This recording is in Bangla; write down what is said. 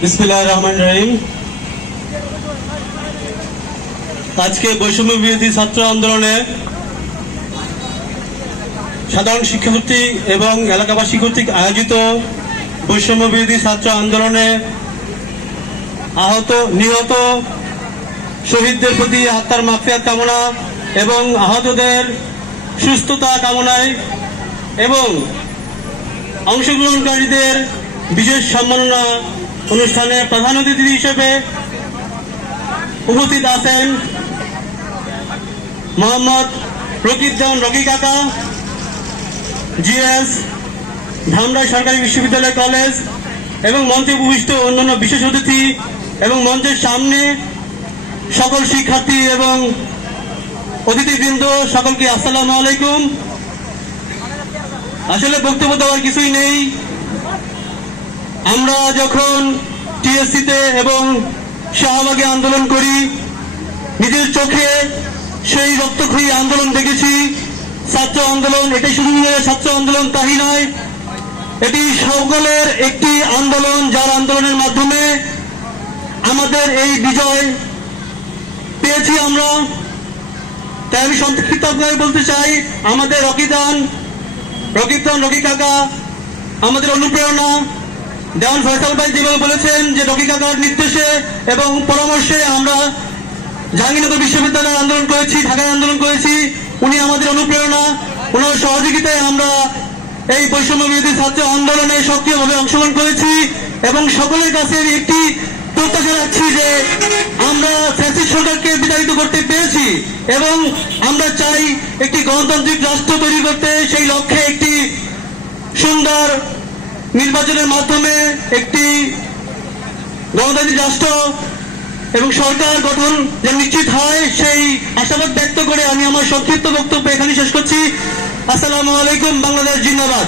বিসমিল্লাহির রহমানির রহিম। আজকে বৈষম্য বিরোধী ছাত্র আন্দোলনে সাধারণ শিক্ষার্থী এবং এলাকাবাসী কর্তৃক আয়োজিত বৈষম্য বিরোধী ছাত্র আন্দোলনে নিহত শহীদদের প্রতি আত্মার মাগফিরাত কামনা এবং আহতদের সুস্থতা কামনায় এবং অংশগ্রহণকারীদের বিশেষ সম্মাননা অনুষ্ঠানে প্রধান অতিথি হিসেবে উপস্থিত আছেন মোহাম্মদ রকিবউদ্দিন রকি কাকা, জিএস, ধামরাই সরকারি বিশ্ববিদ্যালয় কলেজ এবং মঞ্চে উপবিষ্ট অন্যান্য বিশেষ অতিথি এবং মঞ্চের সামনে সকল শিক্ষার্থী এবং অতিথিবৃন্দ, সকলকে আসসালামু আলাইকুম। আসলে বক্তব্য দেওয়ার কিছুই নেই। আমরা যখন টিএসসিতে এবং শাহবাগে আন্দোলন করি, নিজের চোখে সেই রক্তক্ষয়ী আন্দোলন দেখেছি। ছাত্র আন্দোলন এটাই শুধু ছাত্র আন্দোলন তাই নয়, এটি সকলের একটি আন্দোলন, যার আন্দোলনের মাধ্যমে আমাদের এই বিজয় পেয়েছি আমরা। তাই আমি সংক্ষিপ্তভাবে বলতে চাই, আমাদের রকিবউদ্দিন রকি কাকা আমাদের অনুপ্রেরণা। দেওয়ান ফয়সাল ভাই যেভাবে বলেছেন যে রকি কাকার নির্দেশে এবং পরামর্শে আমরা জাহাঙ্গীরনগর বিশ্ববিদ্যালয়ে আন্দোলন করেছি, ঢাকায় আন্দোলন করেছি। উনি আমাদের অনুপ্রেরণা, ওনার সহযোগিতায় আমরা এই বৈষম্য বিরোধী ছাত্র আন্দোলনে সক্রিয়ভাবে অংশগ্রহণ করেছি এবং সকলের কাছে একটি প্রত্যাশা রাখছি যে আমরা ফ্যাসিস্ট সরকারকে বিতাড়িত করতে পেরেছি এবং আমরা চাই একটি গণতান্ত্রিক রাষ্ট্র তৈরি করতে। সেই লক্ষ্যে একটি সুন্দর নির্বাচনের মাধ্যমে একটি গণতান্ত্রিক রাষ্ট্র এবং সরকার গঠন যে নিশ্চিত হয়, সেই আশাবাদ ব্যক্ত করে আমি আমার সংক্ষিপ্ত বক্তব্য এখানে শেষ করছি। আসসালামু আলাইকুম। বাংলাদেশ জিন্দাবাদ।